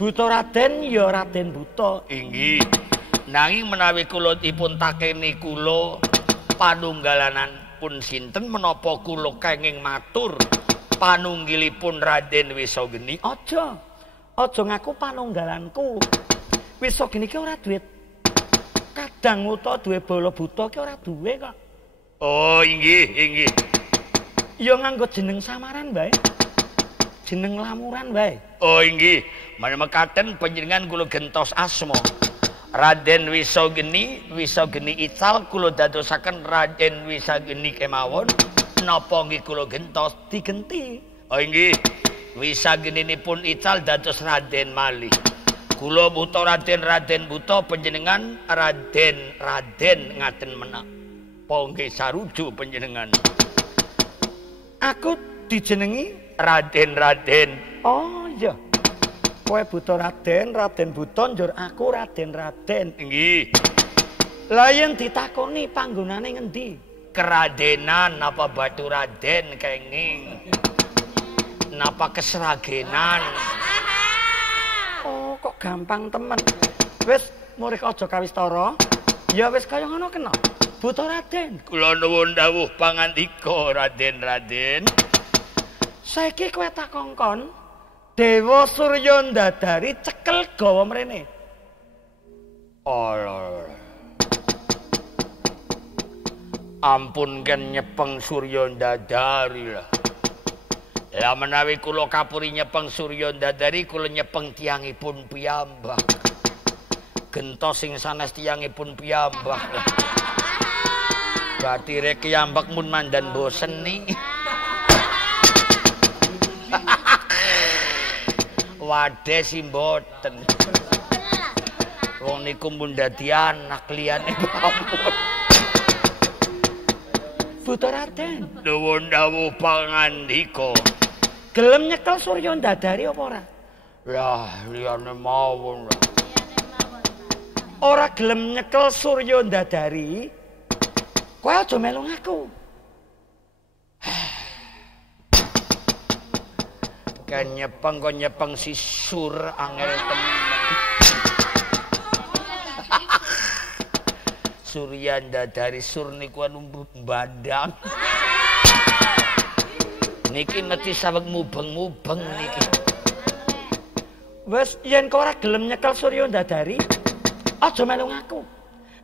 Buta Raden ya Raden Buta. Inggih. Nanging menawi kula dipun takeni kula panunggalanan pun sinten menapa kula kenging matur panunggilipun Raden Wisageni? Aja ngaku panunggalanku. Wisageni ki ora duwe kadang utawa duwe bala buta ki ora duwe kok. Oh, inggih. Ya nganggo jeneng samaran bae. Jeneng lamuran bae. Oh, inggih. Menawi mekaten panjenengan kula gentos asma. Raden Wisageni ical kula dadosaken Raden Wisageni kemawon. Napa nggih kula gentos digenti? Oh, inggih. Wisageninipun ical dados Raden malih. Kula buta Raden buta panjenengan Raden ngaten menak. Nggih sarujuk panjenengan. Aku dijenengi Raden. Oh iya. Kowe buta Raden buta njur aku Raden. Nggih. Lah yen ditakoni panggonane ngendi? Keradenan apa Batu Raden kenging? Napa kesragenan? Oh, kok gampang temen. Wis murid aja kawistara. Ya wis kaya ngono kena. Buta Raden. Kula nuwun dawuh pangandika Raden. Saiki kowe tak kongkon Dewa Surya ndadari cekel gawa mrene. Allah. Ampun ken nyepeng Surya ndadari lah. Ya menawi kula kapuri nyepeng Surya ndadari kula nyepeng tiyangipun piyambak. Gentos sing sanes tiyangipun piyambak. Batire kiyambak mun mandan bosen nih. Wade si mboten. Wong niku mun dadi anak liyane bampun. Buta Raden. Nuwun dawuh pangandika. Gelem nyekel Surya ndadari apa ora? Lah, liyane mawon. Ora gelem nyekel Surya ndadari. Kowe aja melu ngaku. Kan nyepeng si sur angel temen. Suryanda dari sur niku anu badang. Niki mesti saweg mubeng-mubeng niki. Wes yen kowe ora gelem nyekel Surya ndadari, aja melu ngaku.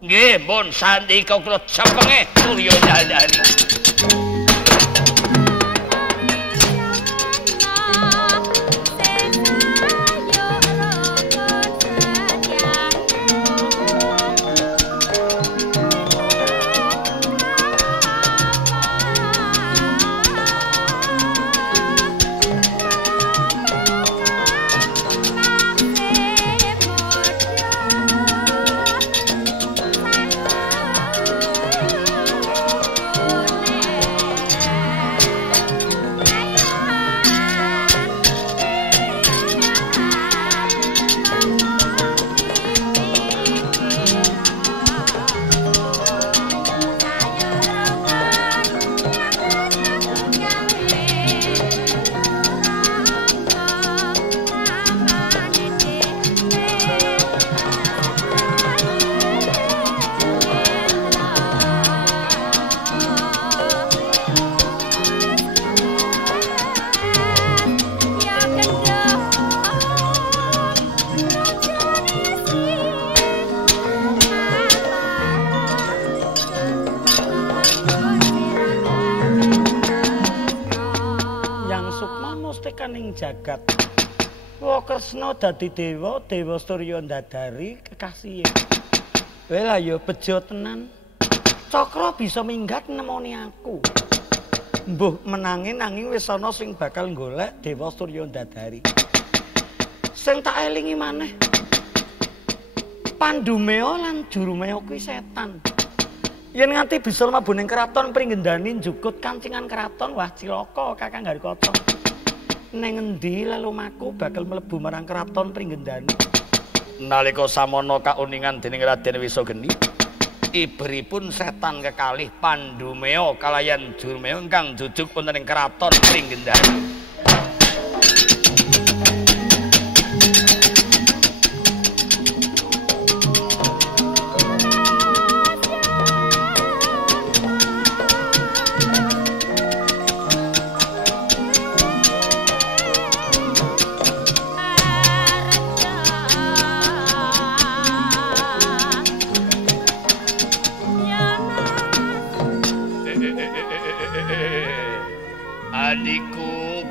Nggih, mun sandika kula cepenge Surya ndadari. Jagat. Wa Kresna dadi dewa, Dewa Surya ndadari kekasih. Lah ya bejo tenan. Cakra bisa minggat nemoni aku. Mbuh menangi nanging wis ana sing bakal golek Dewa Surya ndadari. Sing tak elingi maneh. Pandumeo lan Jurumeo kuwi setan. Yen nganti bisa mlebu ning keraton Pringgendani njukut kancingan keraton, wah cilaka Kakang Harikata. Neng endi lalumaku bakal mlebu marang keraton Pringgendani. Nalika samana kauningan dening Raden Wisageni, iberipun setan kekalih Pandumeo kalayan Jurumeo ingkang jujuk wonten ing keraton Pringgendani.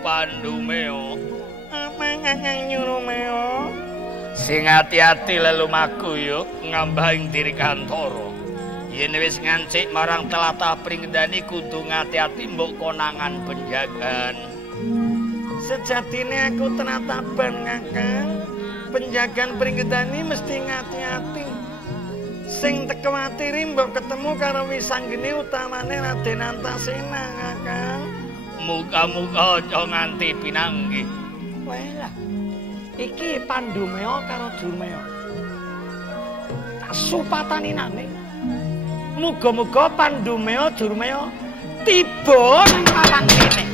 Pandumeo. Apa Kakang Nyurumeo? Sing hati-hati lelumaku yo ngambahing diri kantoro. Yen wis ngancik marang tlatah Pringgedani kudu ngati-ati mbok konangan penjagaan. Sejatine aku tenataban Kakang. Penjagaan Pringgedani mesti ngati-ati. Sing tekewatiri mbok ketemu karo Wisanggeni utamane Raden Antasena Kakang. Muga-muga aja nganti pinanggih. Walah. Iki Pandumeo karo Durmeo. Tak supatani nane. Muga-muga Pandumeo Durmeo tiba nang papan kene.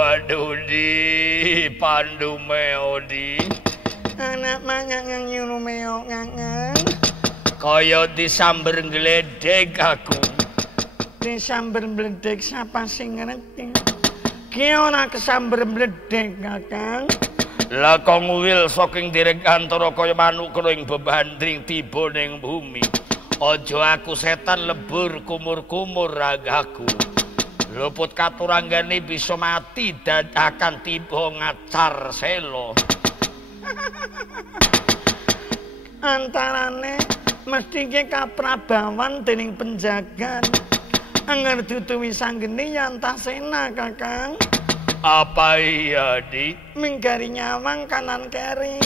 Aduh di Pandumeo di Anak mangang Nyurumeo Kakang. kaya disamber gledek aku. Disamber bledek sapa sing ngerti? Ki ora kesamber bledek Kakang. Lah kok nguwil saking direk antara kaya manuk kena ing bebandring tiba ning bumi. Aja aku setan lebur kumur-kumur ragaku. Luput katuranggane bisa mati dan akan tiba ngacar selo. Antarane mesti ki kaprabawan dening penjagaan. Angger dudu Wisanggeni ya Antasena Kakang. Apa iya di? Minggari nyawang kanan kering.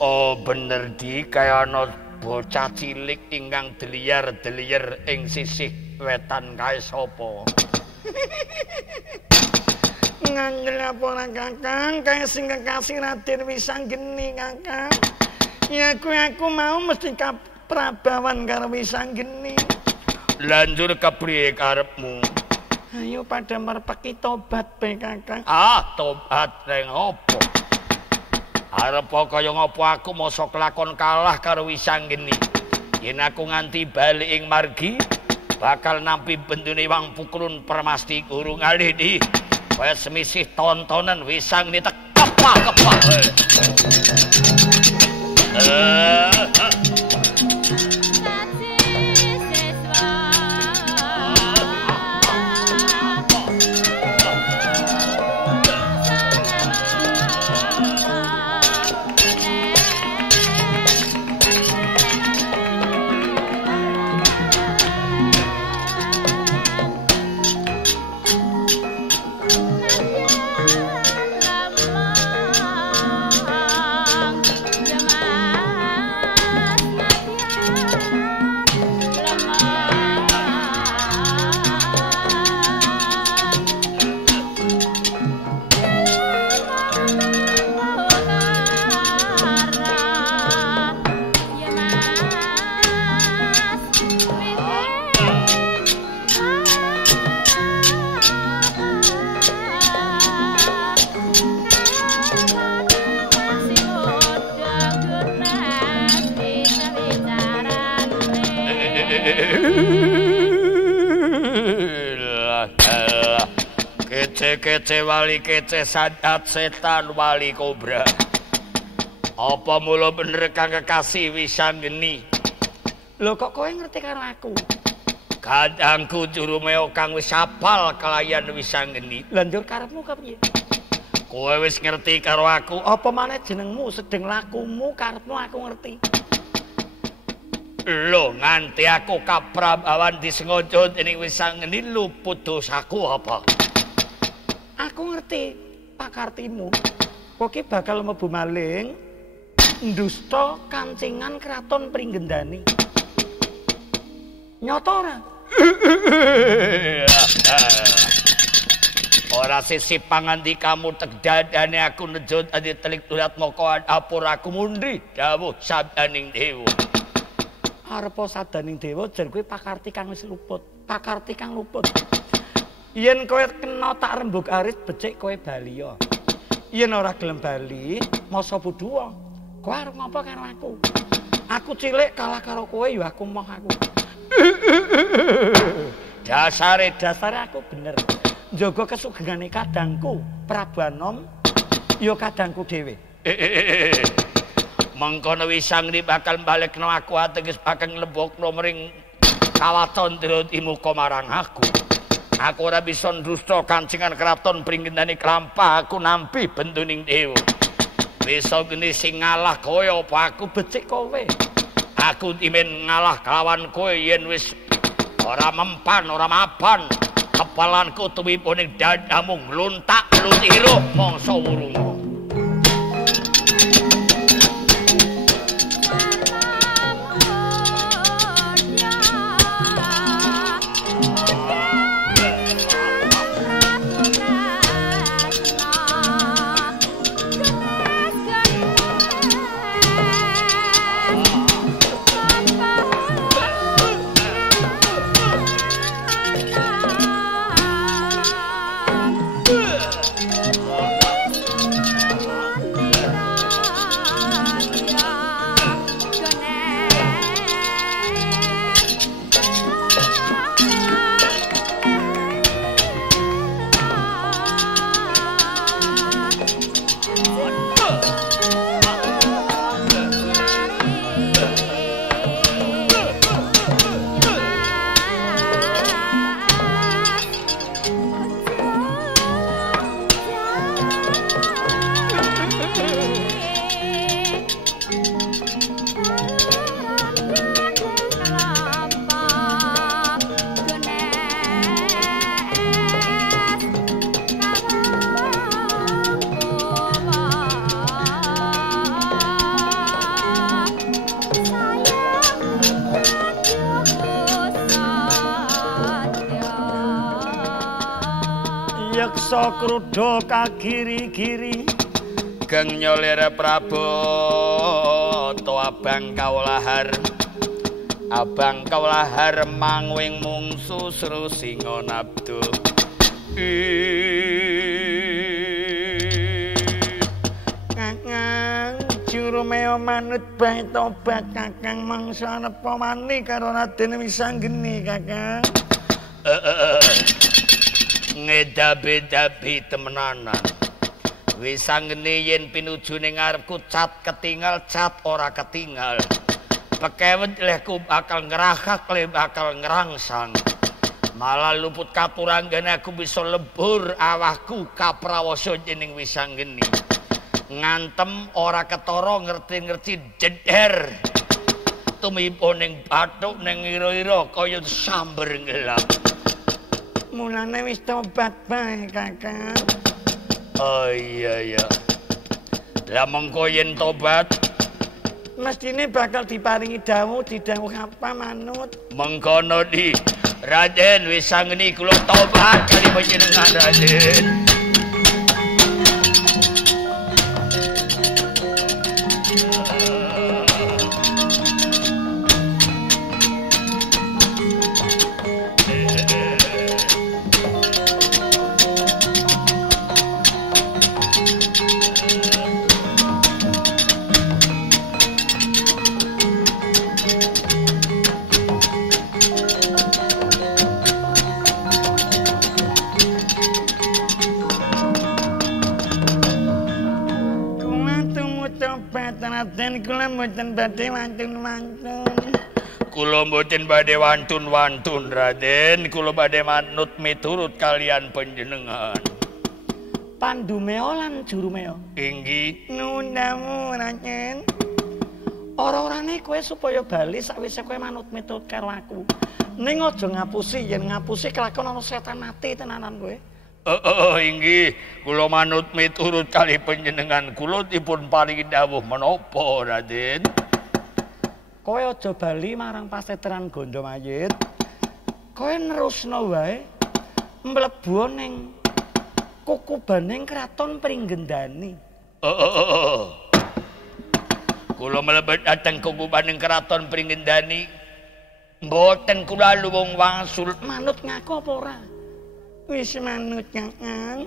Oh bener di kaya ana bocah cilik ingkang deliyer-deliyer ing sisih wetan kae sapa? Ngandel apa ora Kakang, kaya sing kekasih Raden Wisanggeni Kakang. Ya aku mau mesti kaprabawan karo Wisanggeni. Lanjur kepriye karepmu? Ayo pada merpeki tobat be Kakang. Ah, tobat ning opo? Arep kaya ngopo aku masa kelakon kalah karo Wisanggeni. Yen aku nganti bali ing margi bakal nampi bendune wang pukulun permasti urung alih di. Kaya semisih tontonan Wisanggeni tek kepak-kepak. Kece wali kece sadat setan wali kobra. Apa mula bener kang kekasih Wisanggeni? Lho kok kowe ngerti karo aku? Kadangku Jurumeo kang wis hafal kelayan Wisanggeni. Lanjur karepmu kepiye? Kowe wis ngerti karo aku. Apa maneh jenengmu sedeng lakumu karepmu aku ngerti. Lho nganti aku kaprabawan disengaja dening Wisanggeni luput dosaku apa? Aku ngerti pakartimu. Kowe bakal mlebu maling ndusta kancingan kraton Pringgedani. Nyata ora? Ora sisih pangandikamu tek dadane aku nejut adi telik dulat moko apur aku mundi dawuh sabdaning dewa. arepa sadaning dewa jan kowe pakarti kang wis luput. Pakarti kang luput. Yen kowe kena tak rembug arit becik kowe baliya. Yen ora gelem bali, masa buduwa. Kowe arep ngapa karo aku? Aku cilik kalah karo kowe ya aku moh aku. Dasare aku bener. Njaga kesugengane kadangku, Prabu Anom, ya kadangku dhewe. Mengkono Wisanggeni bakal balekno aku ateges bakal nglebokno mring kawatondra timuka marang aku. Aku ora bisa ndusta kancingan kraton pringgendane Krampah aku nampi bentuning dewa. Wisanggeni sing ngalah kowe apa aku becik kowe. Aku timen ngalah kelawan kowe yen wis ora mempan ora mapan. Kepalanku tuwipuning dadamu ngluntak lutiruh mangsa wurunga. Yeksa krudha kagiri-giri geng nyolir Prabata abang kaulahar mangwing mungsu sru singa nabdo Kakang Jurumeo manut bae tobat Kakang mangsa napa mani karo Raden Wisanggeni Kakang ngedabi-dabi temenanan. Wisanggeni yen pinuju ning ngarepku cat ketinggal cat ora ketinggal. Pekewet lehku bakal ngerahak le bakal ngerangsang. Malah luput kapuranggane aku bisa lebur awahku kaprawasa dening Wisanggeni. Ngantem ora ketara ngerti-ngerti jeder. Tumiba ning bathuk ning ira-ira kaya samber gelap. Mulane wis tobat bae Kakang. Oh iya. Lah mengko yen tobat mestine bakal diparingi dawuh didhawuh apa manut. Mengkono di Raden Wisanggeni kula tobat kali panjenengan Raden. Raden kula mboten badhe wantun-wantun. Kula mboten badhe wantun-wantun Raden, kula badhe manut miturut kalian panjenengan. Pandumeo lan Jurumeo. Inggih. Nundamu Raden. Ora-orane kowe supaya bali sakwise kowe manut miturut karo aku. Ning aja ngapusi, yen ngapusi kelakon ana setan mati tenanan kowe. Inggih, kula manut miturut kali panjenengan kula dipun paringi dawuh menapa Raden? Kowe aja bali marang pasetran Gondomayit. Kowe nerusno wae mlebu ning kukubaning kraton Pringgendani. Kula mlebet dhateng kukubaning kraton Pringgendani Mboten kula luwung wangsul. Manut ngaku apa ora? Wis manut Kakang.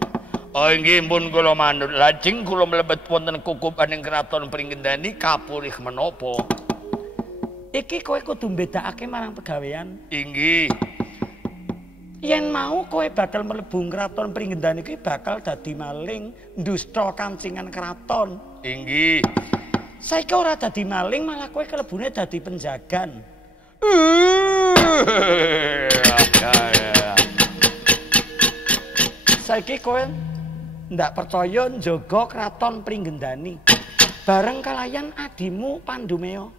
Oh inggih pun kula manut. Lajeng kula mlebet wonten kukubaning kraton Pringgendani kapulih menapa? Iki kowe kudu mbedakake marang pegawean. Inggih. Yen mau kowe bakal mlebu kraton Pringgendani iki bakal dadi maling, ndusta kancingan kraton. Inggih. Saiki ora dadi maling malah kowe kelebune dadi penjagan. Saiki kowe ndak percaya njaga kraton Pringgendani bareng kalayan adimu Pandumeo.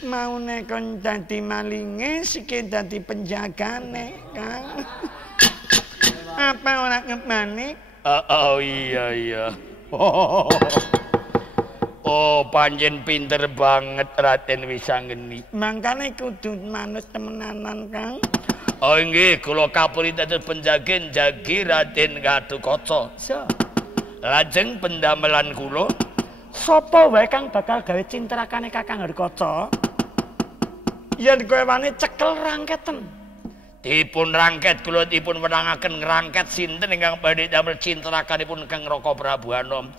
Maune kon dadi malinge siki dadi penjagane, Kang. Apa ora ngebani? Oh iya. Oh panjen pinter banget Raden Wisanggeni. Mangkane kudu manut temenanan, Kang. Oh inggih, kula kapuri dados penjagen jagi Raden Gatotkaca. So. Lajeng pendamelan kula, sapa wae kang bakal gawe cintrakane Kakang Harkaca? Yen kowe wani cekel rangketen. dipun rangket kula dipun wenangaken ngrangket sinten ingkang badhe damel cintrakanipun Kang Raka Prabu Anom.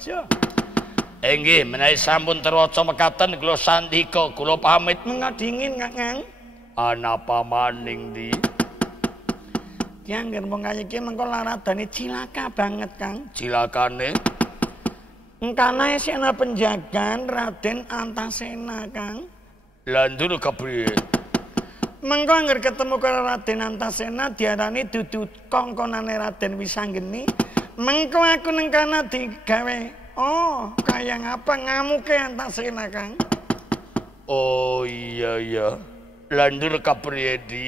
Inggih, menawi sampun terwaca mekaten kula sandika kula pamit. Mengadingin Kakang. Anapa maning di? Ki anggen wong kaya iki mengko laradane cilaka banget, Kang. Cilakane? Engkana isih ana penjagaan Raden Antasena, Kang. Lah ndur kepriye? Mengko angger ketemu karo Raden Antasena diarani dudu kongkonane Raden Wisanggeni. Mengko aku neng kana digawe kaya ngapa ngamuke Antasena, Kang. Oh iya. Landur kepriye di?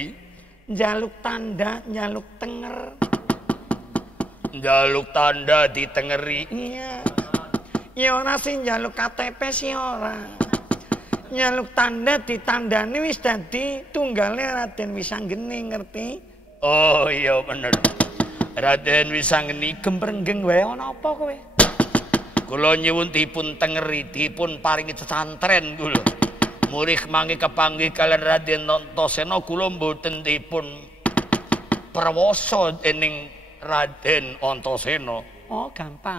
Njaluk tanda, njaluk tenger. Njaluk tanda ditengeri. Iya. Ya ora sing njaluk KTP sih ora. Njaluk tanda ditandani wis dadi tunggale Raden Wisanggeni, ngerti? Oh iya bener. Raden Wisanggeni gemrenggeng wae ana apa kowe? Kula nyuwun dipun tengeri, dipun paringi sesantren kula. Murih mangke kepanggih kalian Raden Antasena kula mboten dipun prawasa dening Raden Antasena. Oh, gampang.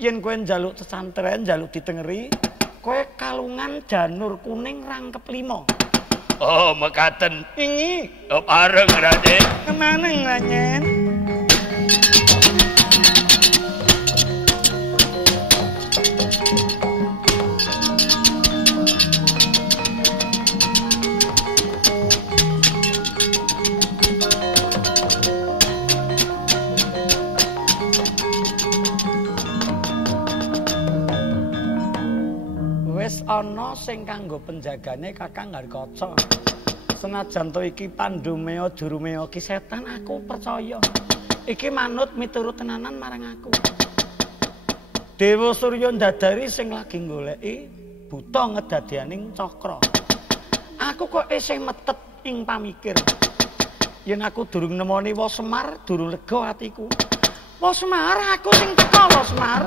Yen kowe njaluk sesantren, njaluk ditengeri, kowe kalungan janur kuning rangkep 5. Oh, mekaten. Ingi. Oh, pareng Raden. Kemana Raden? Ana sing kanggo penjagane Kakang Harkaca. Senajan to iki Pandumeo Durumeo ki setan, aku percaya. Iki manut miturut tenanan marang aku. Dewa Surya ndadari sing lagi goleki buta ngedadianing cakra. Aku kok isih metet ing pamikir. Yen aku durung nemoni Wa Semar, durung lega atiku. Wa Semar, aku sing teka Wa Semar.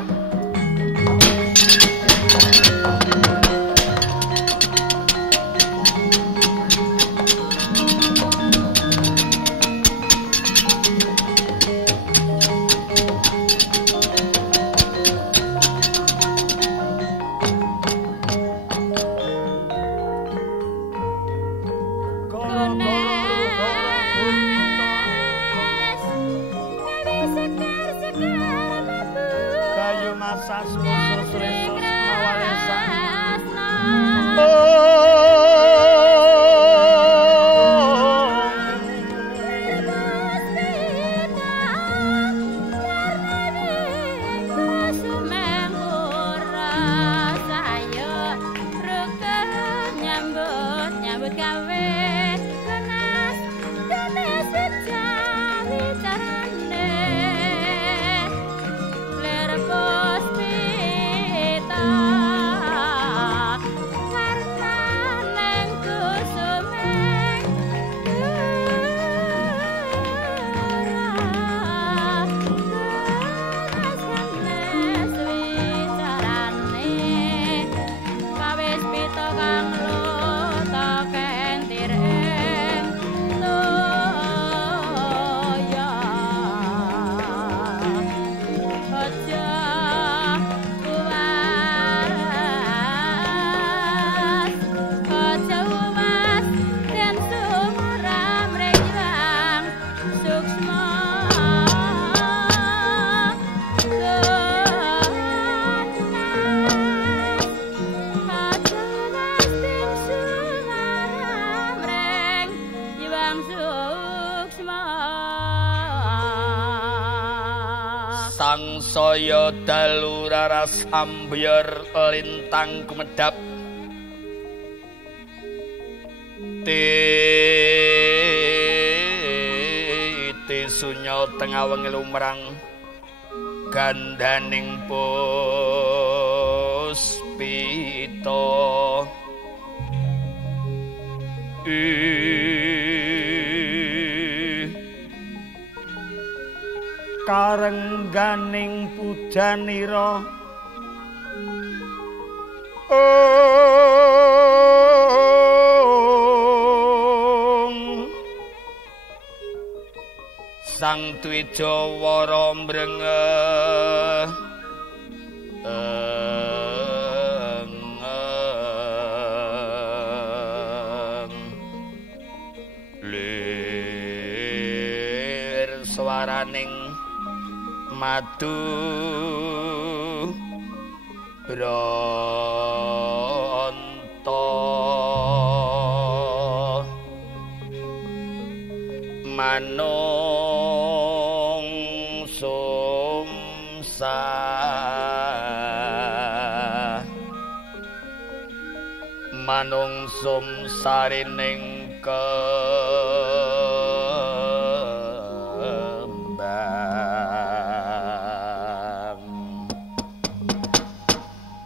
saya dalu raras ambyar lintang kumedhap sunya tengah wengi lumrang gandaning puspita karengganing pujanira Sang Twijawara mrengeh lir swaraning madu branta manung sumsa manung sumsarining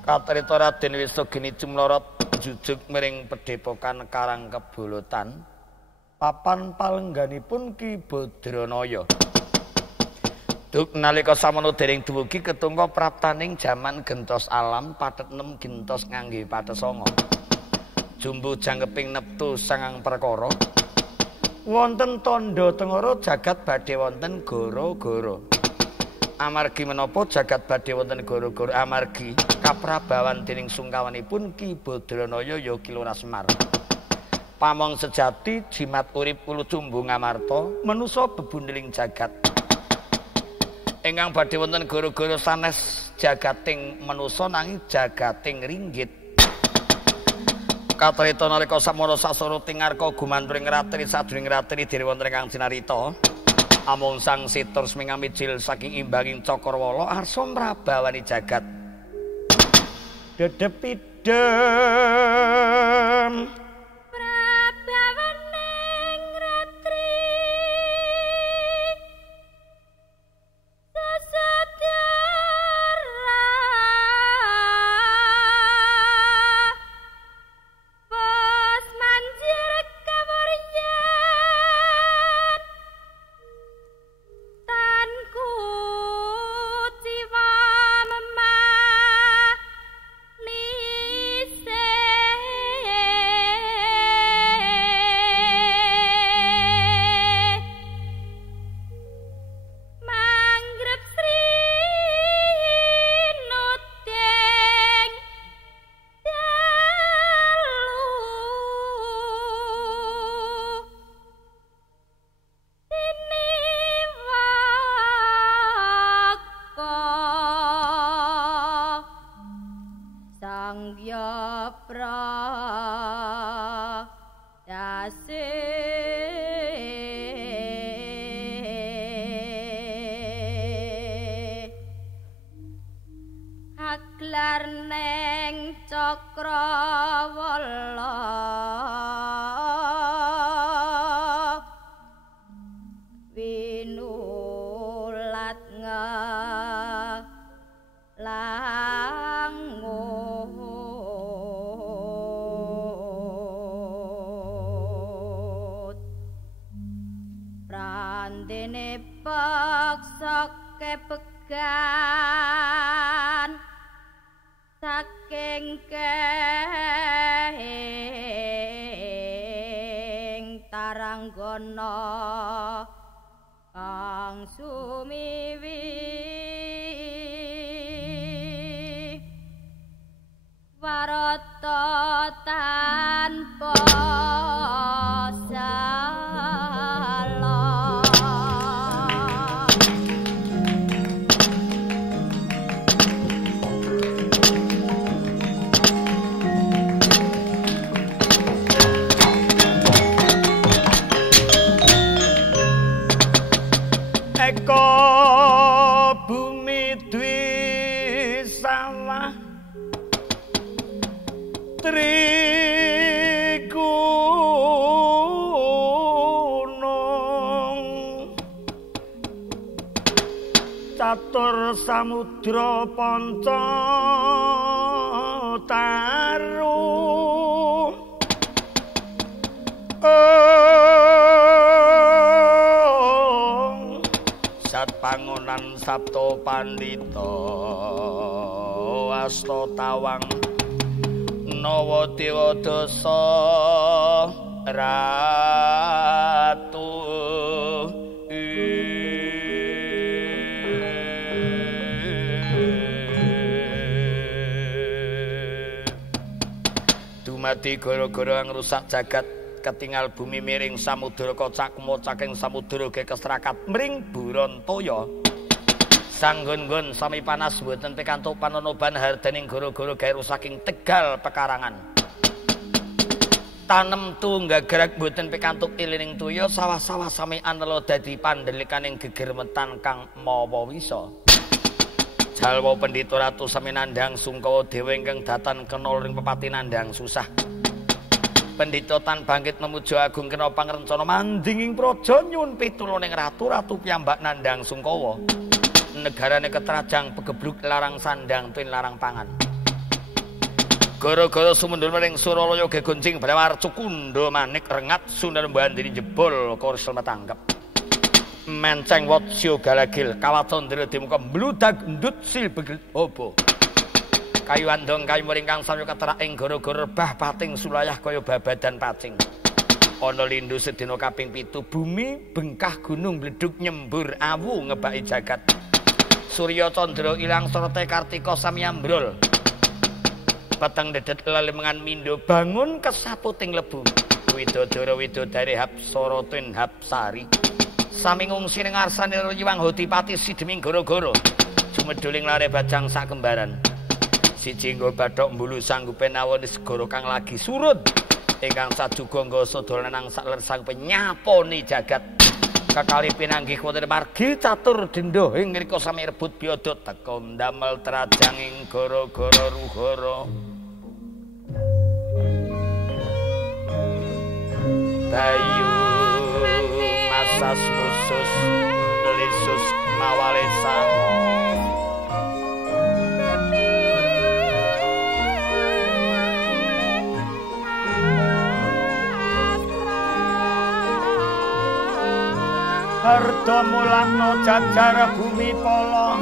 Katrita Raden Wisogini Cumlorot jujug miring Pedhepokan Karangkebolotan papan palengganipun Ki Badranaya. Duk nalika samono dereng dumugi ketungga praptaning jaman gentos alam pathet 6 gentos ngangge patesanga. Jumbu jangkeping neptu sangang perkara. Wonten tandha tengara jagat badhe wonten gara-gara. Amargi menapa jagat badhe wonten gara-gara amargi kaprabawan dening sungkawanipun Ki Badranaya Yogi Lorasmar. Pamong sejati jimat urip ulu cumbu ngamarta manusa bebundeling jagat. Ingkang badhe wonten gara-gara sanes jagating manusa nanging jagating ringgit. Katrita nalika samono sasara tingarka gumanturing ratri sadurunge ratri dherek wonten ingkang cinarita. Amung sang situr semingαμijil saking imbanging Cakrawala arsa mrabawani jagat. Dedepidem prabawaning ratri sasadyara bos manjir kawaryan tanku jiwa memah nise manggrep sri nuteng dalu Sang Yapra dase aglar neng Cakrawala winulat langut prandene paksa kepegan saking kehing taranggana kang sumiwi warata tanpa salah eka bumi dwi Trigunung catur samudra panca taru Satpangonan Sabto Pandita Wasta Tawang Nawa Dewa Dasa Ratu dumadi gara-gara ngrusak jagat ketinggal bumi miring samudra kocak mocaking samudra ge kestrakat mring Burontaya sanggon-gon sami panas boten pikantuk panonoban hardaning gara-gara gawe rusaking Tegal pekarangan tanem tunggagrag boten pikantuk ilining tuya sawah-sawah sami anela dadi pandhelikaning gegermetan kang mawa wisa Jalwa Pendhita Ratu sami nandhang sungkawa dewa ingkang datan kena ring pepati nandhang susah Pendhita tan bangkit memuja agung kena pangrencana mandinging praja nyuwun pitulunging ratu-ratu piyambak nandhang sungkawa. Negarane ketrajang pegebluk larang sandang tuwin larang pangan. Gara-gara sumendul maring Suralaya gegoncing Brawar Cukunda manik rengat Sunan Bandiri jebol Korsel matanggep. Menceng watsya galagil kawatandra demuka mbludag ndut sil begel opo. Kayu andong kayu meringkang samya keterak ing gara-gara bah pating sulayah kaya babadan pacing. Ana lindhu sedina kaping 7 bumi bengkah gunung bledug nyembur awu ngebaki jagat. Surya Candra ilang sarta Kartika sami ambrol. Peteng dedet lelemengan mindo bangun kesaputing lebu. Widodara widodari Hapsara Twin Hapsari. Sami ngungsi ning ngarsane Yiwang Hodipati sideming gara-gara. Jumeduling lare bajang sak kembaran. Siji nggo bathok mbulu sanggupe nawon segara kang lagi surut ingkang sajuga nggo sadolanan nang sakler sanggupe nyaponi jagat kakali pinanggih wonten margi catur dendha ing mrika sami rebut biyada teka ndamel trajanging gara-gara ruhara Dayu masas musus lisus mawalesa Harda mulakno jajar bumi pala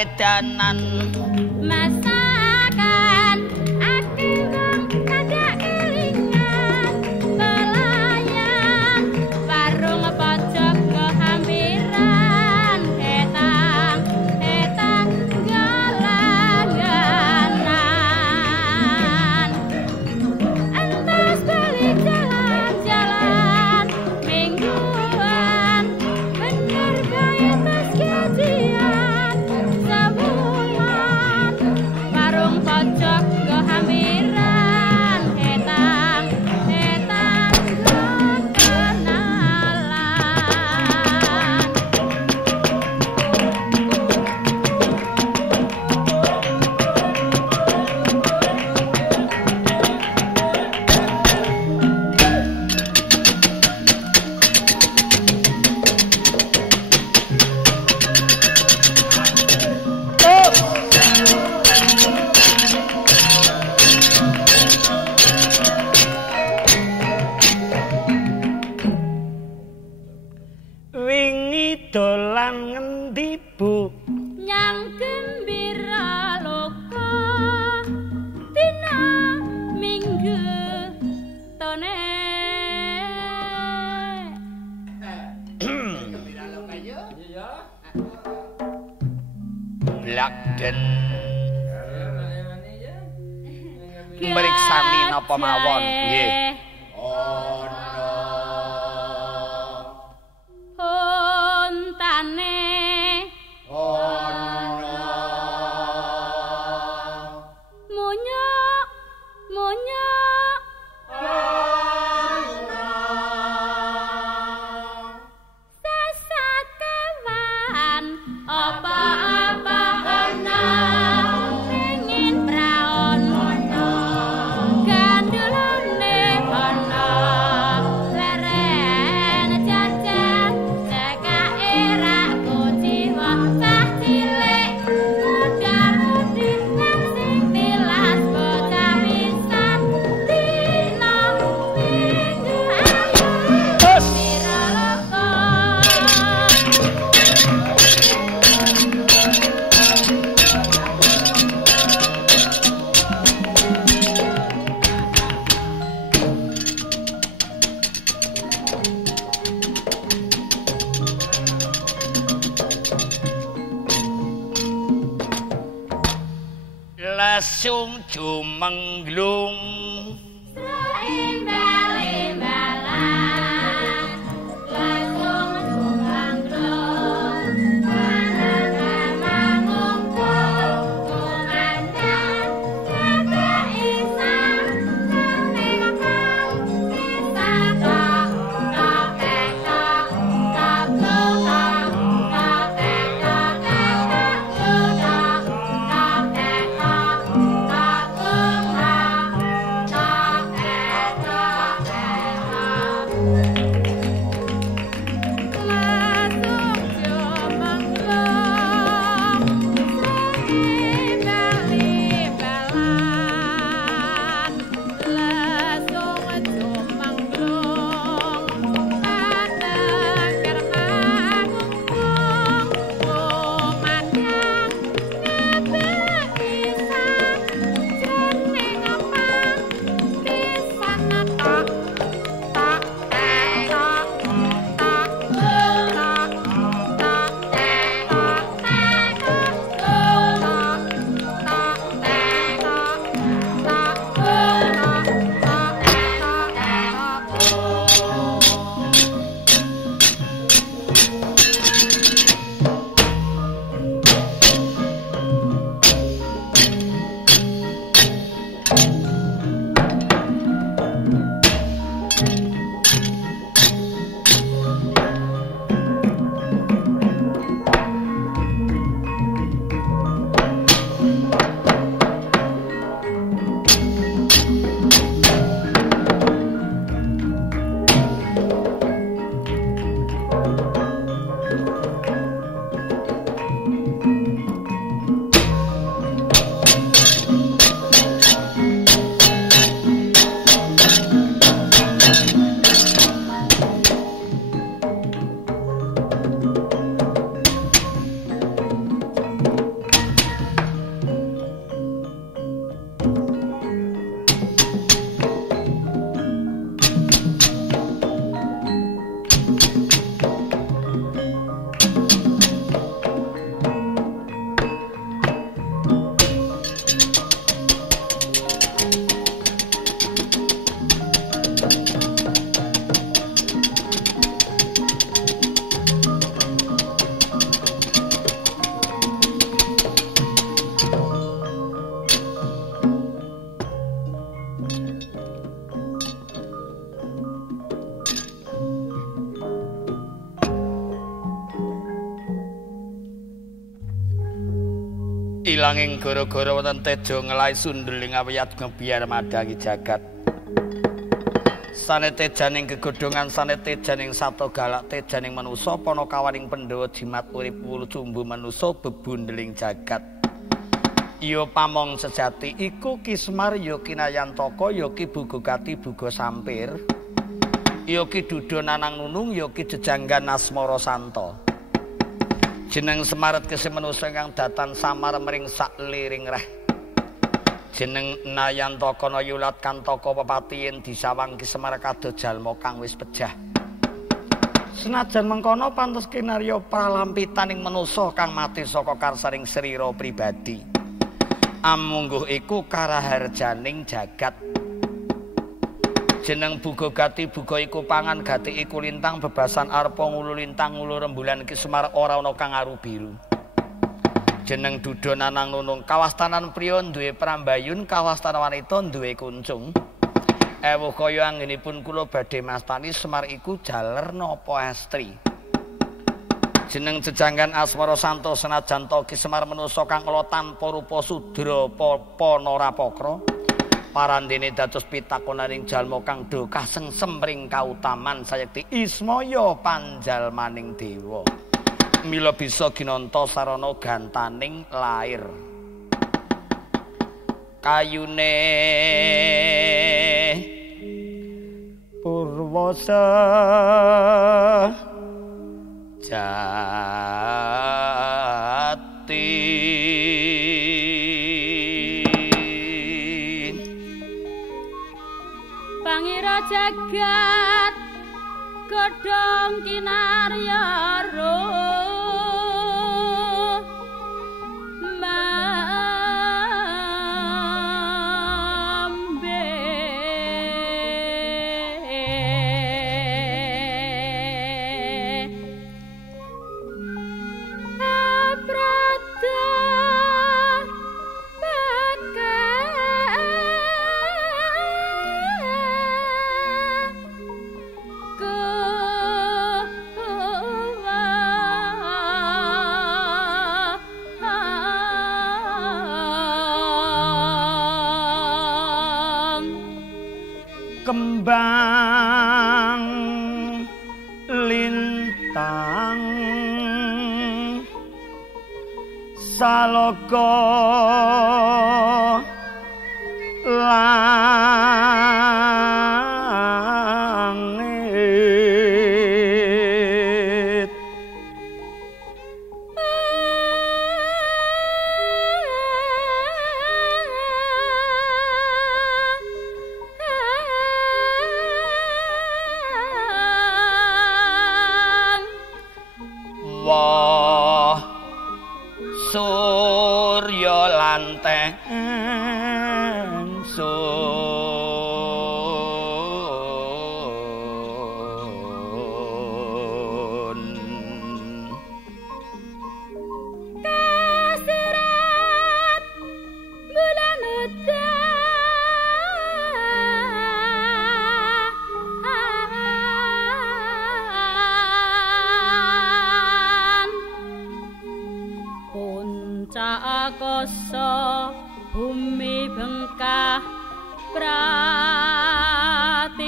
edanan masakan ake wong kada kelingan pelayan warung pojok kehampiran hetang galanganan entas balik jalan-jalan mingguan bener gaya tas gajian sebulan warung pojok kehampiran hetang kenalan Wingi dolan ngendi Bu? nyang gembira loka dina minggu tone Lakden meriksani napa mawon nggih hontane monyok sasakewan apa-apa ana pengin praon gandulane ana leren jajan cekake rakku jiwa cah cilik muda-mudi nang sing tilas bocah pisan dina minggu ayu mira loko lasung jumenglung Imbalan langsung sumangklung manana mangungkul kumandan kata isang senengkang kisah tok ketok tok lutok tok ketok ketok lutok tok ketok tok lutok tok ketok Nanging gara-gara wonten teja ngelai sundeling awiyat ngebiar madangi jagat. Sane tejaning gegodhongan sane tejaning sato galak tejaning manusa panakawaning Pandhawa jimat urip wulu cumbu manusa bebundeling jagat. Ya pamong sejati iku Ki Semar ya Kinayantaka ya Ki Bugokati Buga Sampir. Ya Ki Duda Nanang Nunung ya Ki Jejanggan Asmara Santa. Jeneng Semar kese manusa ingkang datan samar mring sakliring reh. Jeneng Nayantaka Nayulat Kantaka pepati yen disawang Ki Semar kados jalma kang wis pejah. Senajan mengkono pantes kinarya pralampitaning manusa kang mati saka karsaning srira pribadi. Amungguh iku karaharjaning jagat. Jeneng Bugogati Buga iku pangan gati iku lintang bebasan arpa ngulu lintang ngulu rembulan Ki Semar ora ana kang aru biru. Jeneng Duda Nanang Nunung kawastanan priya duwe prambayun kawastanan wanita duwe kuncung. Ewuh kaya anggenipun kula badhe mastani Semar iku jaler napa estri. Jeneng Jejanggan Asmara Santa senajan to Ki Semar manusa kang kala tanpa rupa sudra panarapakra. Parandene dados pitakonaning jalma kang do kasengsem ring kautaman sayekti ismaya panjalmaning dewa. Mila bisa ginanta sarana gantaning lair. Kayune Purwasa jati Pangira jagat godhong kinarya roh mambe aprata kembang lintang saloka langit wah surya lanteng sun kasirat bulan udan puncak akasa bumi bengkah pratiwi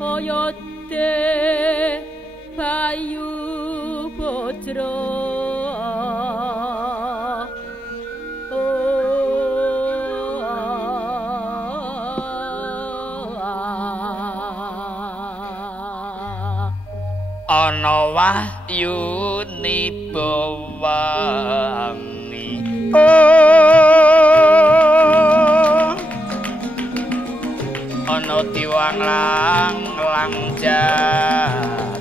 hoyote bayu bojro ana wahyune bawangi ana tiwang lang jagat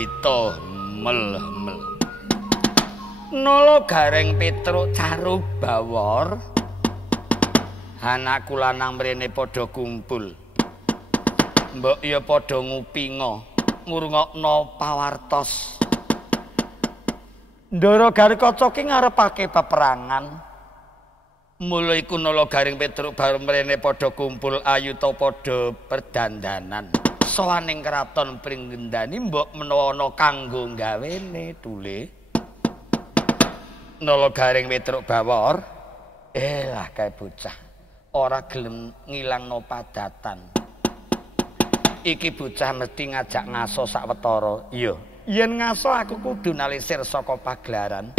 mlita mel-mel. Nala Gareng Petruk Caruk Bawor. Anakku lanang mrene padha kumpul. Mbok ya padha ngupinga, ngrungokno pawartos. Ndara Garekaca ki ngarepake peperangan. Mula iku Nala Gareng Petruk Bawor mrene padha kumpul ayuta padha perdandanan. Sowaning kraton Pringgendani mbok menawa ana kanggo gawene tule. Nala Gareng Petruk Bawor, lah kae bocah ora gelem ngilangno padatan. Iki bocah mesti ngajak ngaso sawetara. Iya, yen ngaso aku kudu nalisir saka pagelaran.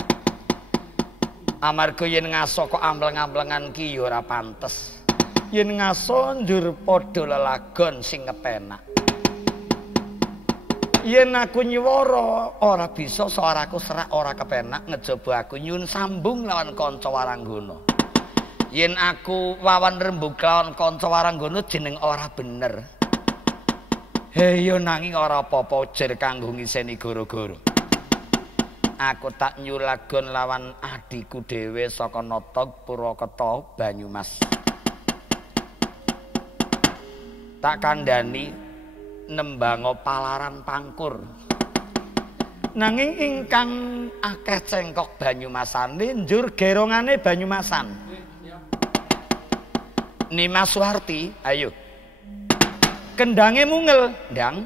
Amarga yen ngaso kok ambleng-amblengan ki ya ora pantes. Yen ngaso njur padha lelagon sing kepenak. Yen aku nywara ora bisa suaraku serak ora kepenak ngejaba aku nyun sambung lawan kanca Waranggana. Yen aku wawan rembug lawan kanca Waranggana jeneng ora bener. Heyo nanging ora apa-apa jer kanggo ngiseni goro-goro. Aku tak nyulagon lawan adikku dhewe saka Notok Purwokerto Banyumas. Tak kandhani nembango palaran pangkur. Nanging ingkang akeh cengkok Banyumasane njur gerongane Banyumasan. Nimas Suwarti, ayo. Kendange mungel, Ndang.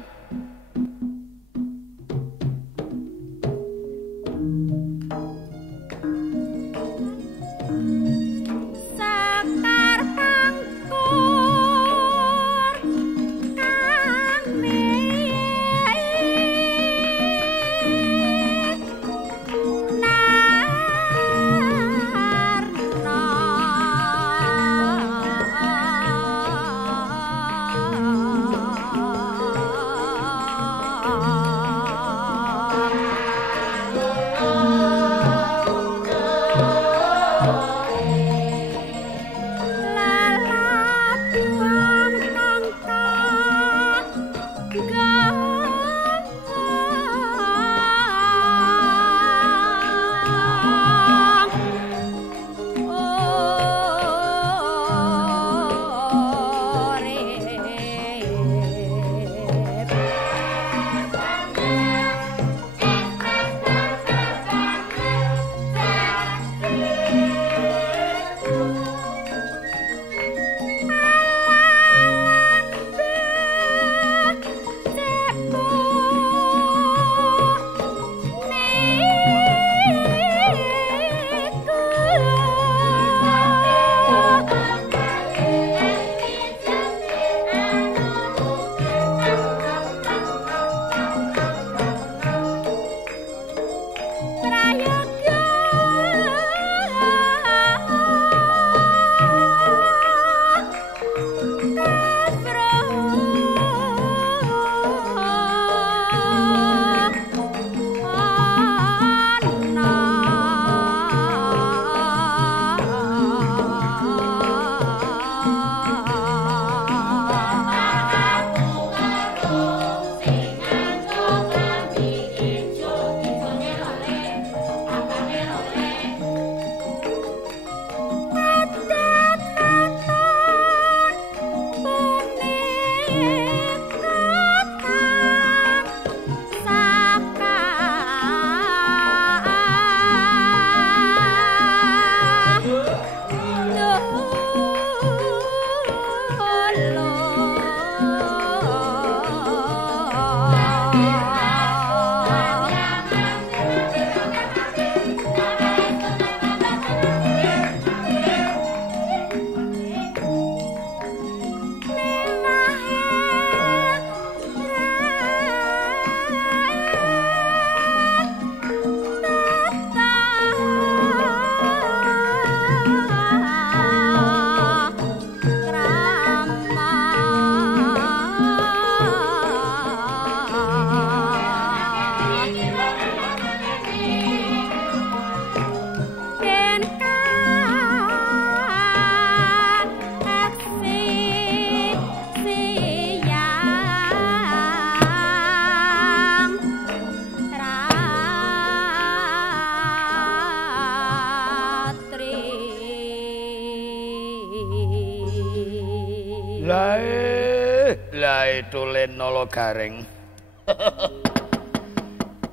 Tulen nala garing.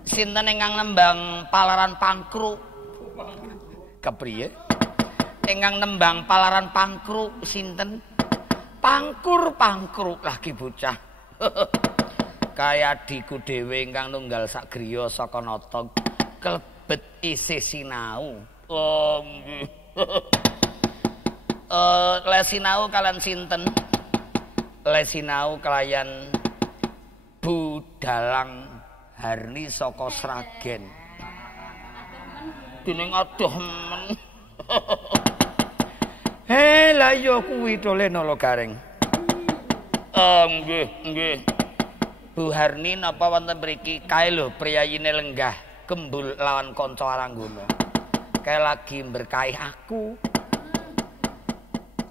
Sinten ingkang nembang Palaran Pangkruk? Kepriye? Ingkang nembang Palaran Pangkruk sinten? Pangkur lagi bocah. Kaya diku dhewe ingkang nunggal sak griya saka nata kelebet isih sinau. Oh nggih. Les sinau kalian sinten? Les sinau kalian Bu Dalang Harni saka Sragen. Dening adoh men. Lah ya kuwi Tulen nala garing. Nggih. Bu Harni napa wonten mriki? Kae lho priyayine lenggah kembul lawan kanca Aranggana. Kae lagi berkahi aku.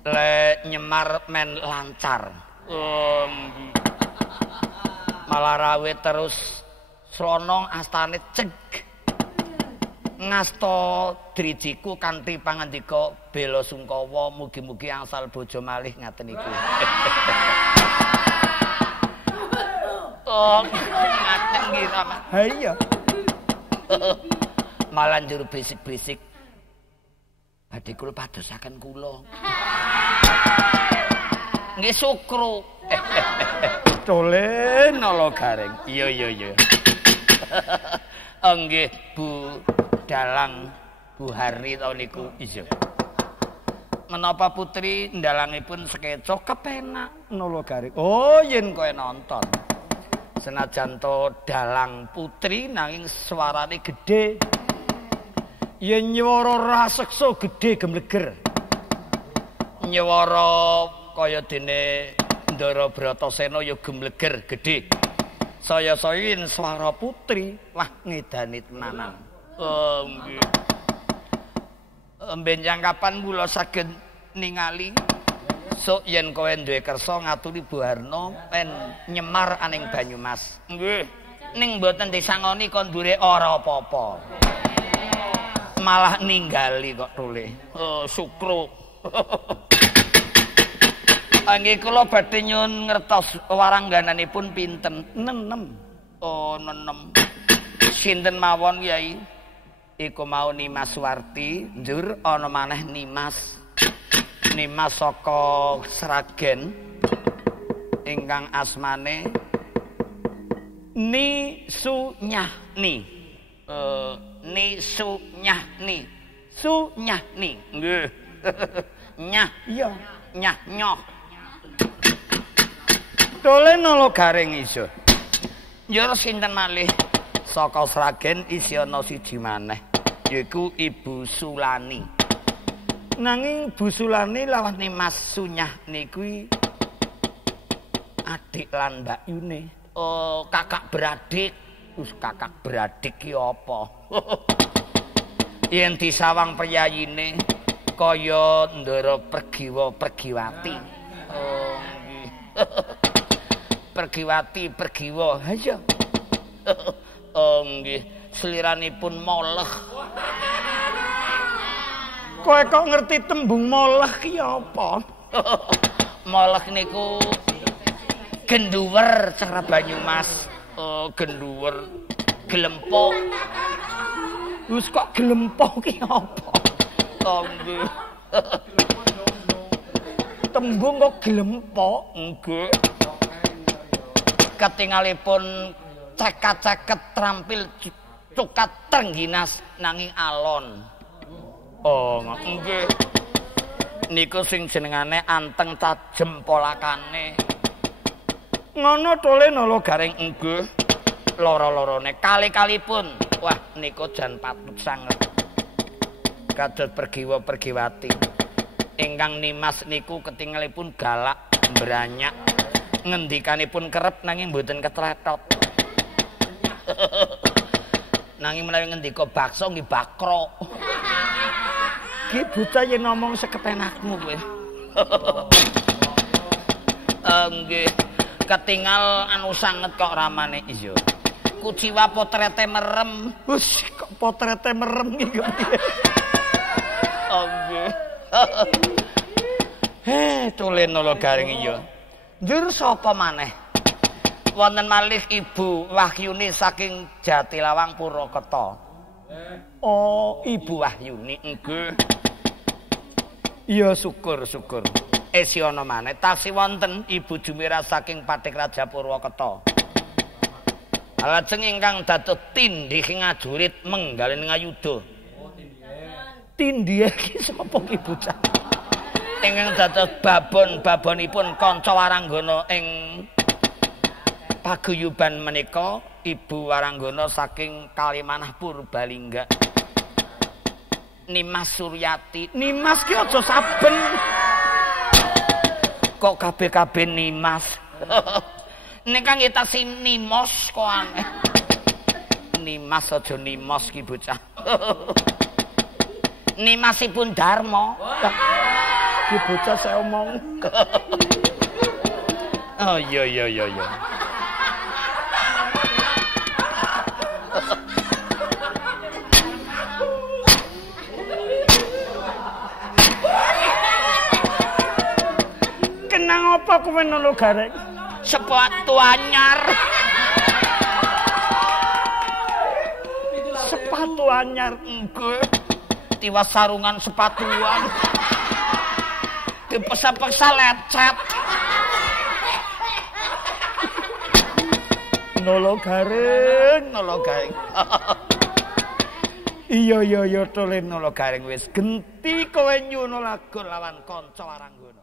Le nyemar men lancar. Malah rawe terus sronong astane ceg. Ngasta drijiku kanthi pangandika bela sungkawa mugi-mugi angsal bojo malih ngaten iku. Ngaten nggih Rama. Ha iya. Malah njur bisik-bisik. Badhe kula padosaken kula. Nggih sukru. Tulen nala garing. Iya. Nggih Bu Dalang Bu Harni ta niku iya. Menapa putri ndalangipun sekeca kepenak nala garing. Oh yen kowe nonton. Senajan to dalang putri nanging swarane gedhe. Yen nyawara raseksa gedhe gemleger. Nyawara kaya dene Ndara Bratasena ya gemleger gedhe. Saya-saya yen swara putri wah ngedani tenanan. Nggih. Benjang kapan kula saged ningali sok yen kowe duwe kersa ngaturi Bu Harno pen nyemar aning Banyumas. Nggih. Ning mboten disangoni kon ndure ora apa-apa. Malah ninggali kok Tule. Sukru. Nggih kula badhe nyuwun ngertos waranggananipun pinten? 6. Oh, 6. Sinten mawon Kyai? Iku mau Nimas Suwarti, njur ana maneh Nimas saka Sragen ingkang asmane Sunyahni. Sunyahni. Nggih. Nyah iya, nyah nyoh. Tulen nala garing iso. Njur sinten malih saka Sragen isi ana siji maneh yaiku Ibu Sulani. Nanging Bu Sulani lawan Nimas Sunyahni kuwi adik lan Mbak Yune. Kakak beradik. Kakak beradik ki apa? Yen disawang priyayine kaya Ndara Pergiwati. Nggih. Pergiwa. Ha iya. Nggih, seliranipun moleh. Kowe kok ngerti tembung moleh ki apa? Moleh niku genduwer cara Banyumas. Genduwer, glempok. Wis kok glempok ki apa? Nggih. Tembung kok glempok? Nggih. Ketingalipun ceket-ceket trampil cukat trengginas nanging alon. Nggih. Niku sing jenengane anteng tajem polakane. Ngono Tulen nala garing nggih. Loro-lorone kali-kalipun. Wah, niku jan patut sanget. Kados Pergiwati. Ingkang Nimas niku ketingalipun galak, branyak. Ngendikanipun kerep nanging mboten ketletot. Nanging menawi ngendika bakso nggih bakro. Ki bocah yen ngomong sekepenakmu kowe. Nggih, ketingal anu sanget kok ramane iya. Kuciwa potrete merem. Wis kok potrete merem iki kok. Nggih. Tulen nala garing iya. Njur sapa maneh? Wonten malih Ibu Wahyuni saking Jatilawang Purwokerto. Oh, Ibu Wahyuni nggih. iya syukur. Esi ana maneh tasih wonten Ibu Jumira saking Pathik Raja Purwokerto. Lajeng ingkang dados tindih ngajurit menggalin ngayuda. Tindih iki sapa ki bocah? Ingkang dados babonipun kanca waranggana ing paguyuban menika Ibu Waranggana saking Kalimanah Purbalingga. Nimas Suryati. Nimas ki aja saben. Kok kabeh-kabeh Nimas. Nek kang ngitasi Nimos kok aneh. Nimas aja Nimos ki bocah. Nimasipun Darma. Ki bocah saya omong. Oh iya. Kenang apa kowe nolo gareng? Sepatu anyar. Sepatu anyar nggih. Tiwas sarungan sepatuan. Dipesa-pesa lecet. nolo gareng. Iya tole nolo gareng wis genti kowe nyuwun lagu lawan kanca waranggana.